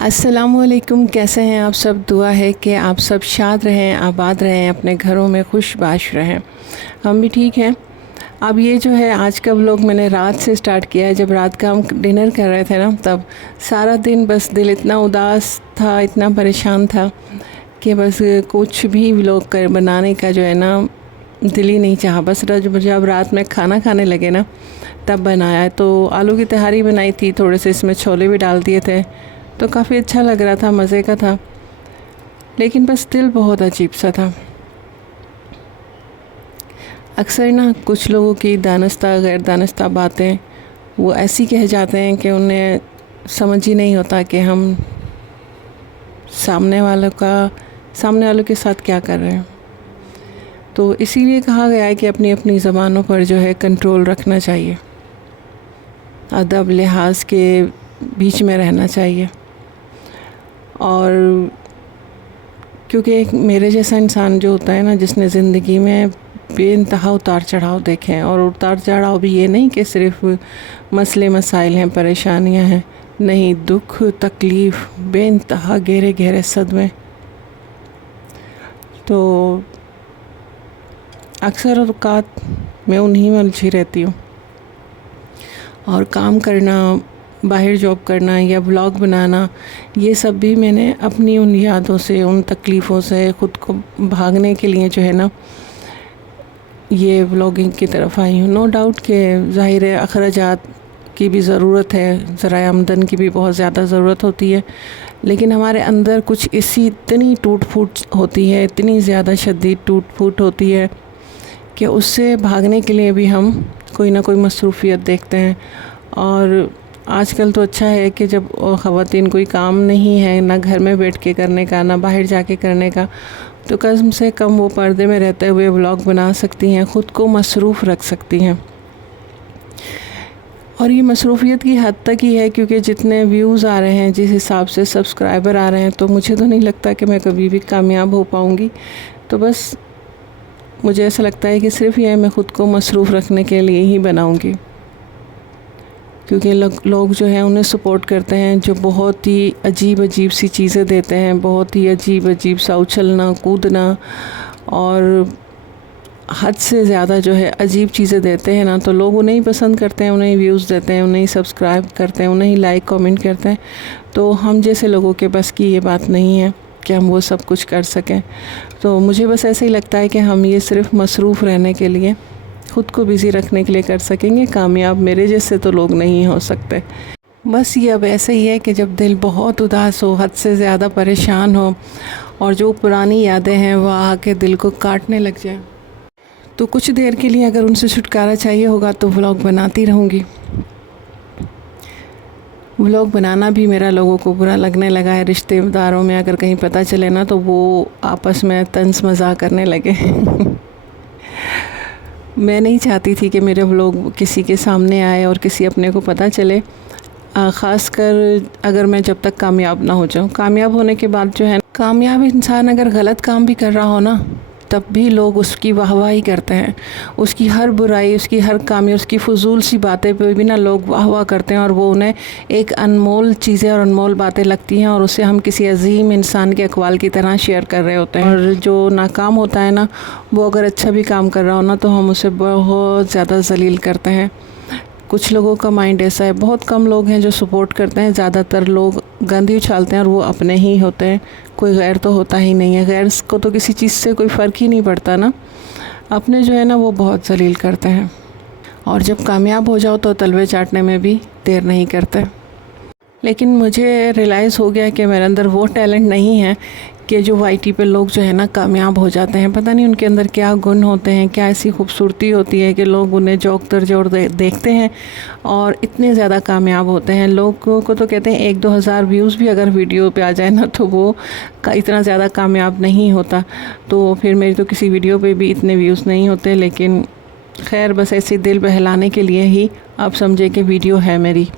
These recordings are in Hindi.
अस्सलामुअलैकुम। कैसे हैं आप सब? दुआ है कि आप सब शाद रहें, आबाद रहें, अपने घरों में खुशबाश रहें। हम भी ठीक हैं। अब ये जो है आज का व्लॉग मैंने रात से स्टार्ट किया है। जब रात का हम डिनर कर रहे थे ना, तब सारा दिन बस दिल इतना उदास था, इतना परेशान था कि बस कुछ भी व्लॉग कर बनाने का जो है ना दिल ही नहीं चाहा। बस जब रात में खाना खाने लगे ना तब बनाया। तो आलू की तहारी बनाई थी, थोड़े से इसमें छोले भी डाल दिए थे, तो काफ़ी अच्छा लग रहा था, मज़े का था। लेकिन बस दिल बहुत अजीब सा था। अक्सर ना कुछ लोगों की दानिस्ता गैर दानिस्ता बातें वो ऐसी कह जाते हैं कि उन्हें समझ ही नहीं होता कि हम सामने वालों के साथ क्या कर रहे हैं। तो इसीलिए कहा गया है कि अपनी अपनी ज़बानों पर जो है कंट्रोल रखना चाहिए, अदब लिहाज के बीच में रहना चाहिए। और क्योंकि एक मेरे जैसा इंसान जो होता है ना, जिसने ज़िंदगी में बेइंतहा उतार चढ़ाव देखे हैं, और उतार चढ़ाव भी ये नहीं कि सिर्फ मसले मसाइल हैं, परेशानियां हैं, नहीं, दुख तकलीफ़ बेइंतहा गहरे गहरे सदमे। तो अक्सर औक़ात मैं उन्हीं में उलझी रहती हूँ। और काम करना, बाहर जॉब करना या व्लॉग बनाना, ये सब भी मैंने अपनी उन यादों से, उन तकलीफ़ों से ख़ुद को भागने के लिए जो है ना ये व्लॉगिंग की तरफ आई हूँ। नो डाउट कि ज़ाहिर है अखराजात की भी ज़रूरत है, ज़राए आमदन की भी बहुत ज़्यादा ज़रूरत होती है, लेकिन हमारे अंदर कुछ इतनी टूट फूट होती है, इतनी ज़्यादा शदीद टूट फूट होती है कि उससे भागने के लिए भी हम कोई ना कोई मसरूफ़ियत देखते हैं। और आजकल तो अच्छा है कि जब ख़वातीन कोई काम नहीं है, ना घर में बैठ के करने का, ना बाहर जाके करने का, तो कम से कम वो पर्दे में रहते हुए व्लॉग बना सकती हैं, ख़ुद को मसरूफ़ रख सकती हैं। और ये मसरूफ़ियत की हद तक ही है, क्योंकि जितने व्यूज़ आ रहे हैं, जिस हिसाब से सब्सक्राइबर आ रहे हैं, तो मुझे तो नहीं लगता कि मैं कभी भी कामयाब हो पाऊँगी। तो बस मुझे ऐसा लगता है कि सिर्फ़ ये मैं ख़ुद को मसरूफ़ रखने के लिए ही बनाऊँगी, क्योंकि लोग जो हैं उन्हें सपोर्ट करते हैं, जो बहुत ही अजीब अजीब सी चीज़ें देते हैं, बहुत ही अजीब अजीब सा उछलना कूदना और हद से ज़्यादा जो है अजीब चीज़ें देते हैं ना, तो लोग उन्हें ही पसंद करते हैं, उन्हें ही व्यूज़ देते हैं, उन्हें ही सब्सक्राइब करते हैं, उन्हें ही लाइक कमेंट करते हैं। तो हम जैसे लोगों के बस की ये बात नहीं है कि हम वो सब कुछ कर सकें। तो मुझे बस ऐसे ही लगता है कि हम ये सिर्फ़ मसरूफ़ रहने के लिए, ख़ुद को बिज़ी रखने के लिए कर सकेंगे। कामयाब मेरे जैसे तो लोग नहीं हो सकते। बस ये अब ऐसे ही है कि जब दिल बहुत उदास हो, हद से ज़्यादा परेशान हो, और जो पुरानी यादें हैं वह आके दिल को काटने लग जाए, तो कुछ देर के लिए अगर उनसे छुटकारा चाहिए होगा तो व्लॉग बनाती रहूँगी। व्लॉग बनाना भी मेरा लोगों को बुरा लगने लगा है। रिश्तेदारों में अगर कहीं पता चले ना, तो वो आपस में तंज मज़ाक करने लगे। मैं नहीं चाहती थी कि मेरे व्लॉग किसी के सामने आए और किसी अपने को पता चले, ख़ासकर अगर मैं जब तक कामयाब ना हो जाऊँ। कामयाब होने के बाद जो है, कामयाब इंसान अगर गलत काम भी कर रहा हो ना, तब भी लोग उसकी वाहवाही करते हैं, उसकी हर बुराई, उसकी हर कामी, उसकी फ़ुजूल सी बातें पे भी ना लोग वाह करते हैं, और वो उन्हें एक अनमोल चीज़ें और अनमोल बातें लगती हैं, और उसे हम किसी अजीम इंसान के अक़वाल की तरह शेयर कर रहे होते हैं। और जो नाकाम होता है ना, वो अगर अच्छा भी काम कर रहा हो ना, तो हम उसे बहुत ज़्यादा ज़लील करते हैं। कुछ लोगों का माइंड ऐसा है, बहुत कम लोग हैं जो सपोर्ट करते हैं, ज़्यादातर लोग गंद उछालते हैं, और वो अपने ही होते हैं, कोई गैर तो होता ही नहीं है। गैर को तो किसी चीज़ से कोई फ़र्क ही नहीं पड़ता ना, अपने जो है ना वो बहुत ज़लील करते हैं। और जब कामयाब हो जाओ तो तलवे चाटने में भी देर नहीं करते। लेकिन मुझे रियलाइज़ हो गया कि मेरे अंदर वो टैलेंट नहीं है कि जो वाईटी पे लोग जो है ना कामयाब हो जाते हैं। पता नहीं उनके अंदर क्या गुण होते हैं, क्या ऐसी खूबसूरती होती है कि लोग उन्हें जोक तर जोर देखते हैं और इतने ज़्यादा कामयाब होते हैं। लोगों को तो कहते हैं 1-2 हज़ार व्यूज़ भी अगर वीडियो पे आ जाए ना, तो वो इतना ज़्यादा कामयाब नहीं होता। तो फिर मेरी तो किसी वीडियो पे भी इतने व्यूज़ नहीं होते, लेकिन खैर बस ऐसे दिल बहलाने के लिए ही आप समझे कि वीडियो है मेरी।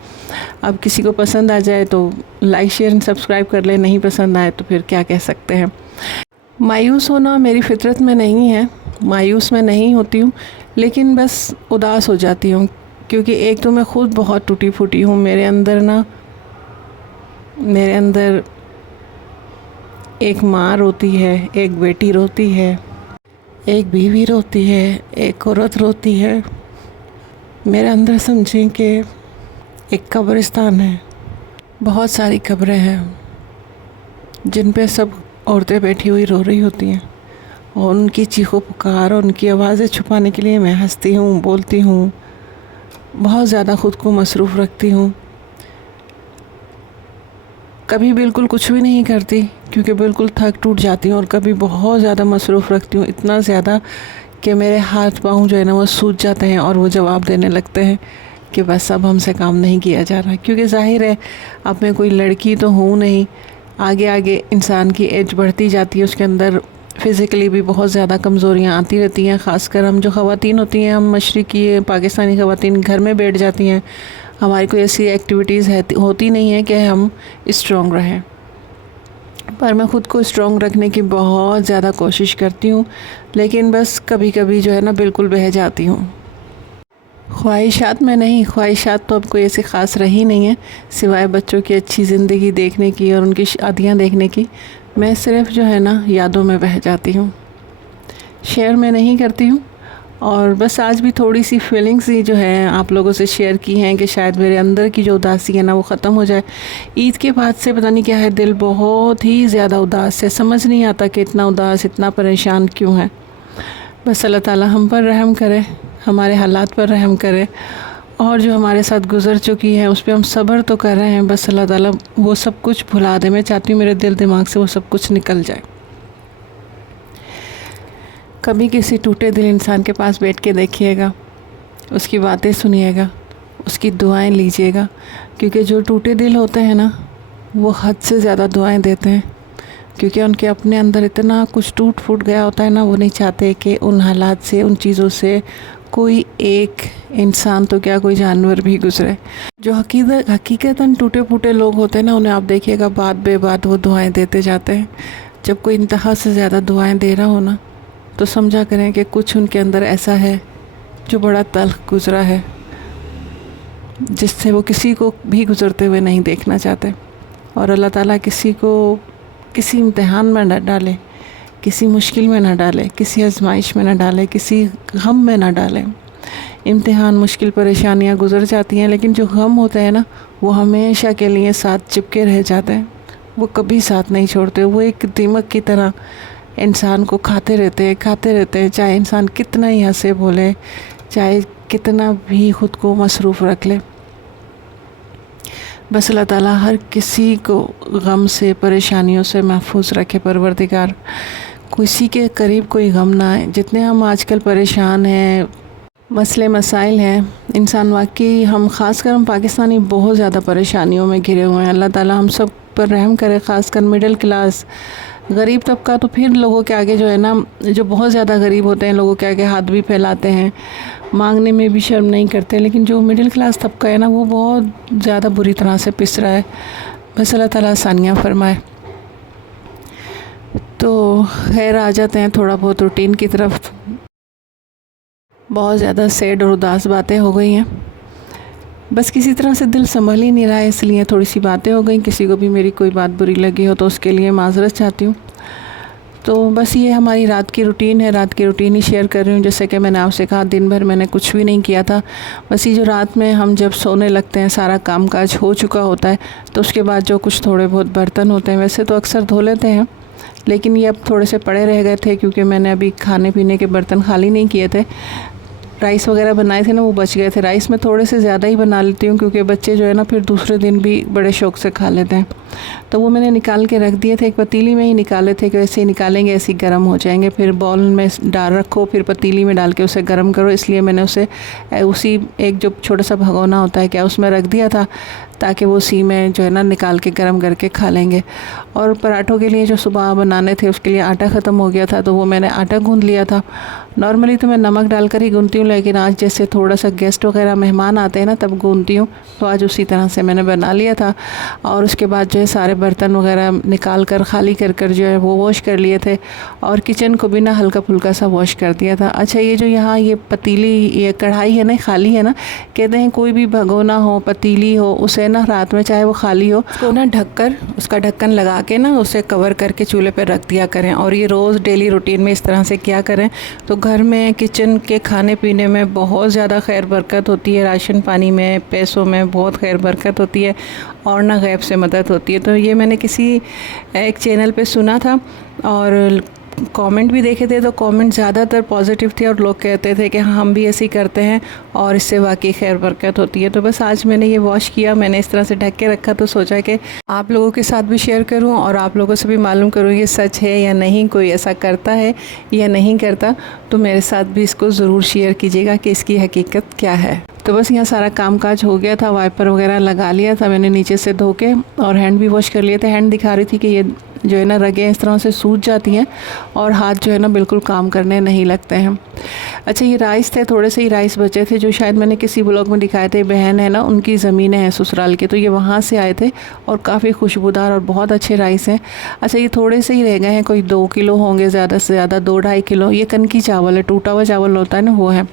अब किसी को पसंद आ जाए तो लाइक शेयर एंड सब्सक्राइब कर ले, नहीं पसंद आए तो फिर क्या कह सकते हैं। मायूस होना मेरी फितरत में नहीं है, मायूस मैं नहीं होती हूँ, लेकिन बस उदास हो जाती हूँ, क्योंकि एक तो मैं ख़ुद बहुत टूटी फूटी हूँ। मेरे अंदर ना मेरे अंदर एक माँ रोती है, एक बेटी रोती है, एक बीवी रोती है, एक औरत रोती है। मेरे अंदर समझें कि एक कब्रिस्तान है, बहुत सारी कब्रें हैं जिन पे सब औरतें बैठी हुई रो रही होती हैं, और उनकी चीखों पुकार और उनकी आवाज़ें छुपाने के लिए मैं हंसती हूँ, बोलती हूँ, बहुत ज़्यादा ख़ुद को मसरूफ़ रखती हूँ। कभी बिल्कुल कुछ भी नहीं करती क्योंकि बिल्कुल थक टूट जाती हूँ, और कभी बहुत ज़्यादा मसरूफ़ रखती हूँ, इतना ज़्यादा कि मेरे हाथ पाँव जो है ना वो सूज जाते हैं और वो जवाब देने लगते हैं कि बस अब हमसे काम नहीं किया जा रहा। क्योंकि ज़ाहिर है अब मैं कोई लड़की तो हूँ नहीं, आगे आगे इंसान की एज बढ़ती जाती है, उसके अंदर फ़िज़िकली भी बहुत ज़्यादा कमज़ोरियाँ आती रहती हैं। ख़ासकर हम जो ख़वातीन होती हैं, हम मशरिकी पाकिस्तानी ख़वातीन घर में बैठ जाती हैं, हमारी कोई ऐसी एक्टिविटीज़ होती नहीं है कि हम स्ट्रॉन्ग रहें। पर मैं ख़ुद को स्ट्रॉन्ग रखने की बहुत ज़्यादा कोशिश करती हूँ, लेकिन बस कभी कभी जो है ना बिल्कुल बह जाती हूँ। ख्वाहिशात में नहीं, ख्वाहिशात तो अब कोई ऐसी ख़ास रही नहीं है सिवाय बच्चों की अच्छी ज़िंदगी देखने की और उनकी शादियाँ देखने की। मैं सिर्फ़ जो है ना यादों में बह जाती हूँ, शेयर मैं नहीं करती हूँ। और बस आज भी थोड़ी सी फीलिंग्स ही जो है आप लोगों से शेयर की हैं कि शायद मेरे अंदर की जो उदासी है ना वो ख़त्म हो जाए। ईद के बाद से पता नहीं क्या है, दिल बहुत ही ज़्यादा उदास है, समझ नहीं आता कि इतना उदास, इतना परेशान क्यों है। बस अल्लाह ताला हम पर रहम करे, हमारे हालात पर रहम करे, और जो हमारे साथ गुज़र चुकी है उस पर हम सब्र तो कर रहे हैं। बस अल्लाह ताला वो सब कुछ भुला दे। मैं चाहती हूँ मेरे दिल दिमाग से वो सब कुछ निकल जाए। कभी किसी टूटे दिल इंसान के पास बैठ के देखिएगा, उसकी बातें सुनिएगा, उसकी दुआएं लीजिएगा, क्योंकि जो टूटे दिल होते हैं ना वो हद से ज़्यादा दुआएं देते हैं, क्योंकि उनके अपने अंदर इतना कुछ टूट फूट गया होता है ना, वो नहीं चाहते कि उन हालात से, उन चीज़ों से कोई एक इंसान तो क्या कोई जानवर भी गुजरे। जो हकीकतन टूटे फूटे लोग होते हैं ना, उन्हें आप देखिएगा बात बे बात वो दुआएं देते जाते हैं। जब कोई इंतहा से ज़्यादा दुआएं दे रहा हो ना, तो समझा करें कि कुछ उनके अंदर ऐसा है जो बड़ा तल्ख गुज़रा है, जिससे वो किसी को भी गुज़रते हुए नहीं देखना चाहते। और अल्लाह ताला किसी को किसी इम्तिहान में न डाले, किसी मुश्किल में ना डाले, किसी आजमाइश में ना डाले, किसी गम में ना डाले। इम्तिहान, मुश्किल, परेशानियां गुज़र जाती हैं, लेकिन जो गम होते हैं ना वो हमेशा के लिए साथ चिपके रह जाते हैं, वो कभी साथ नहीं छोड़ते। वो एक दीमक की तरह इंसान को खाते रहते हैं, चाहे इंसान कितना ही हंसे बोले, चाहे कितना भी ख़ुद को मसरूफ़ रख ले। बस अल्लाह ताला हर किसी को गम से, परेशानियों से महफूज रखे परवरदिगार। किसी के करीब कोई गम ना आए। जितने हम आजकल परेशान हैं, मसले मसाइल हैं, इंसान वाकई हम ख़ासकर हम पाकिस्तानी बहुत ज़्यादा परेशानियों में घिरे हुए हैं। अल्लाह ताला हम सब पर रहम करे, ख़ासकर मिडिल क्लास, गरीब तबका तो फिर लोगों के आगे जो है ना, जो बहुत ज़्यादा गरीब होते हैं लोगों के आगे हाथ भी फैलाते हैं, मांगने में भी शर्म नहीं करते। लेकिन जो मिडिल क्लास तबका है ना वो बहुत ज़्यादा बुरी तरह से पिस रहा है। बस अल्लाह ताला आसानियाँ फरमाए। तो खैर आ जाते हैं थोड़ा बहुत रूटीन की तरफ। बहुत ज़्यादा सैड और उदास बातें हो गई हैं, बस किसी तरह से दिल संभल ही नहीं रहा है, इसलिए थोड़ी सी बातें हो गई। किसी को भी मेरी कोई बात बुरी लगी हो तो उसके लिए माज़रत चाहती हूँ। तो बस ये हमारी रात की रूटीन है, रात की रूटीन ही शेयर कर रही हूँ। जैसे कि मैंने आपसे कहा दिन भर मैंने कुछ भी नहीं किया था। बस ये जो रात में हम जब सोने लगते हैं, सारा काम काज हो चुका होता है, तो उसके बाद जो कुछ थोड़े बहुत बर्तन होते हैं, वैसे तो अक्सर धो लेते हैं, लेकिन ये अब थोड़े से पड़े रह गए थे क्योंकि मैंने अभी खाने पीने के बर्तन खाली नहीं किए थे। राइस वगैरह बनाए थे ना, वो बच गए थे। राइस में थोड़े से ज़्यादा ही बना लेती हूँ क्योंकि बच्चे जो है ना फिर दूसरे दिन भी बड़े शौक़ से खा लेते हैं। तो वो मैंने निकाल के रख दिए थे, एक पतीली में ही निकाले थे कि ऐसे ही निकालेंगे ऐसे ही गर्म हो जाएंगे। फिर बॉल में डाल रखो, फिर पतीली में डाल के उसे गर्म करो, इसलिए मैंने उसे उसी एक जो छोटा सा भगोना होता है क्या, उसमें रख दिया था ताकि वो उसी में जो है ना निकाल के गर्म करके खा लेंगे। और पराठों के लिए जो सुबह बनाने थे उसके लिए आटा ख़त्म हो गया था, तो वो मैंने आटा गूँध लिया था नॉर्मली तो मैं नमक डालकर ही गूंथती हूँ, लेकिन आज जैसे थोड़ा सा गेस्ट वगैरह मेहमान आते हैं ना तब गूंथती हूँ, तो आज उसी तरह से मैंने बना लिया था। और उसके बाद जो है सारे बर्तन वगैरह निकाल कर खाली कर कर जो है वो वॉश कर लिए थे, और किचन को भी ना हल्का फुल्का सा वॉश कर दिया था। अच्छा, ये जो यहाँ ये पतीली, ये कढ़ाई है ना, खाली है ना, कहते हैं कोई भी भगोना हो, पतीली हो, उसे ना रात में चाहे वो खाली हो, उसको ना ढककर, उसका ढक्कन लगा के ना उसे कवर करके चूल्हे पर रख दिया करें। और ये रोज़ डेली रूटीन में इस तरह से क्या करें तो घर में किचन के खाने पीने में बहुत ज़्यादा खैर बरकत होती है, राशन पानी में, पैसों में बहुत खैर बरकत होती है, और ना गैब से मदद होती है। तो ये मैंने किसी एक चैनल पे सुना था और कमेंट भी देखे थे, तो कमेंट ज़्यादातर पॉजिटिव थे और लोग कहते थे कि हाँ हम भी ऐसे ही करते हैं और इससे वाकई खैर बरकत होती है। तो बस आज मैंने ये वॉश किया, मैंने इस तरह से ढक के रखा, तो सोचा कि आप लोगों के साथ भी शेयर करूं और आप लोगों से भी मालूम करूं ये सच है या नहीं, कोई ऐसा करता है या नहीं करता, तो मेरे साथ भी इसको ज़रूर शेयर कीजिएगा कि इसकी हकीकत क्या है। तो बस यहाँ सारा कामकाज हो गया था, वाइपर वगैरह लगा लिया था मैंने नीचे से धो के, और हैंड भी वॉश कर लिए थे। हैंड दिखा रही थी कि ये जो है ना रगें इस तरह से सूज जाती हैं और हाथ जो है ना बिल्कुल काम करने नहीं लगते हैं। अच्छा, ये राइस थे, थोड़े से ही राइस बचे थे, जो शायद मैंने किसी ब्लॉग में दिखाए थे। बहन है ना, उनकी ज़मीनें हैं ससुराल की, तो ये वहाँ से आए थे और काफ़ी खुशबूदार और बहुत अच्छे राइस हैं। अच्छा, ये थोड़े से ही रह गए हैं, कोई 2 किलो होंगे, ज़्यादा से ज़्यादा 2-2.5 किलो। ये कनकी चावल है, टूटा हुआ चावल होता है ना, वो है।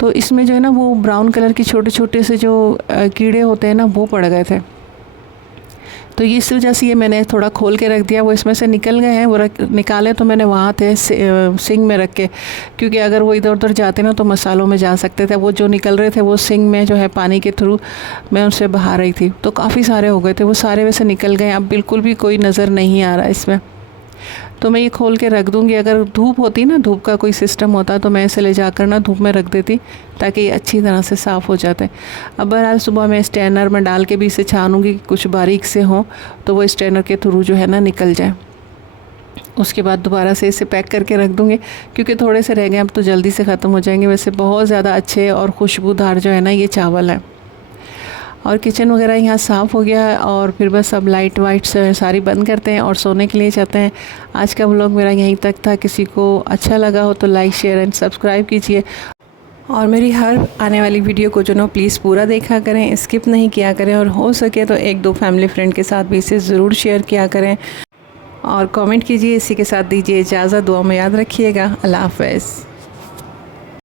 तो इसमें जो है ना वो ब्राउन कलर के छोटे छोटे से जो कीड़े होते हैं ना, वो पड़ गए थे। तो इस वजह से ये मैंने थोड़ा खोल के रख दिया, वो इसमें से निकल गए हैं। वो निकाले तो मैंने वहाँ थे सिंक में रख के, क्योंकि अगर वो इधर उधर जाते ना तो मसालों में जा सकते थे। वो जो निकल रहे थे वो सिंक में जो है पानी के थ्रू मैं उनसे बहा रही थी, तो काफ़ी सारे हो गए थे, वो सारे वैसे निकल गए। अब बिल्कुल भी कोई नज़र नहीं आ रहा इसमें, तो मैं ये खोल के रख दूँगी। अगर धूप होती ना, धूप का कोई सिस्टम होता तो मैं इसे ले जाकर ना धूप में रख देती, ताकि ये अच्छी तरह से साफ़ हो जाते। अब बहरहाल सुबह मैं स्ट्रेनर में डाल के भी इसे छानूँगी कि कुछ बारीक से हों, तो वो स्ट्रेनर के थ्रू जो है ना निकल जाए। उसके बाद दोबारा से इसे पैक करके रख दूँगी, क्योंकि थोड़े से रह गए अब तो जल्दी से ख़त्म हो जाएंगे। वैसे बहुत ज़्यादा अच्छे और खुशबूदार जो है ना ये चावल है। और किचन वगैरह यहाँ साफ़ हो गया है, और फिर बस अब लाइट वाइट सारी बंद करते हैं और सोने के लिए जाते हैं। आज का व्लॉग मेरा यहीं तक था। किसी को अच्छा लगा हो तो लाइक, शेयर एंड सब्सक्राइब कीजिए, और मेरी हर आने वाली वीडियो को जो ना प्लीज़ पूरा देखा करें, स्किप नहीं किया करें, और हो सके तो 1-2 फैमिली फ्रेंड के साथ भी इसे ज़रूर शेयर किया करें, और कमेंट कीजिए। इसी के साथ दीजिए इजाज़त, दुआ में याद रखिएगा। अल्लाह हाफ़िज़।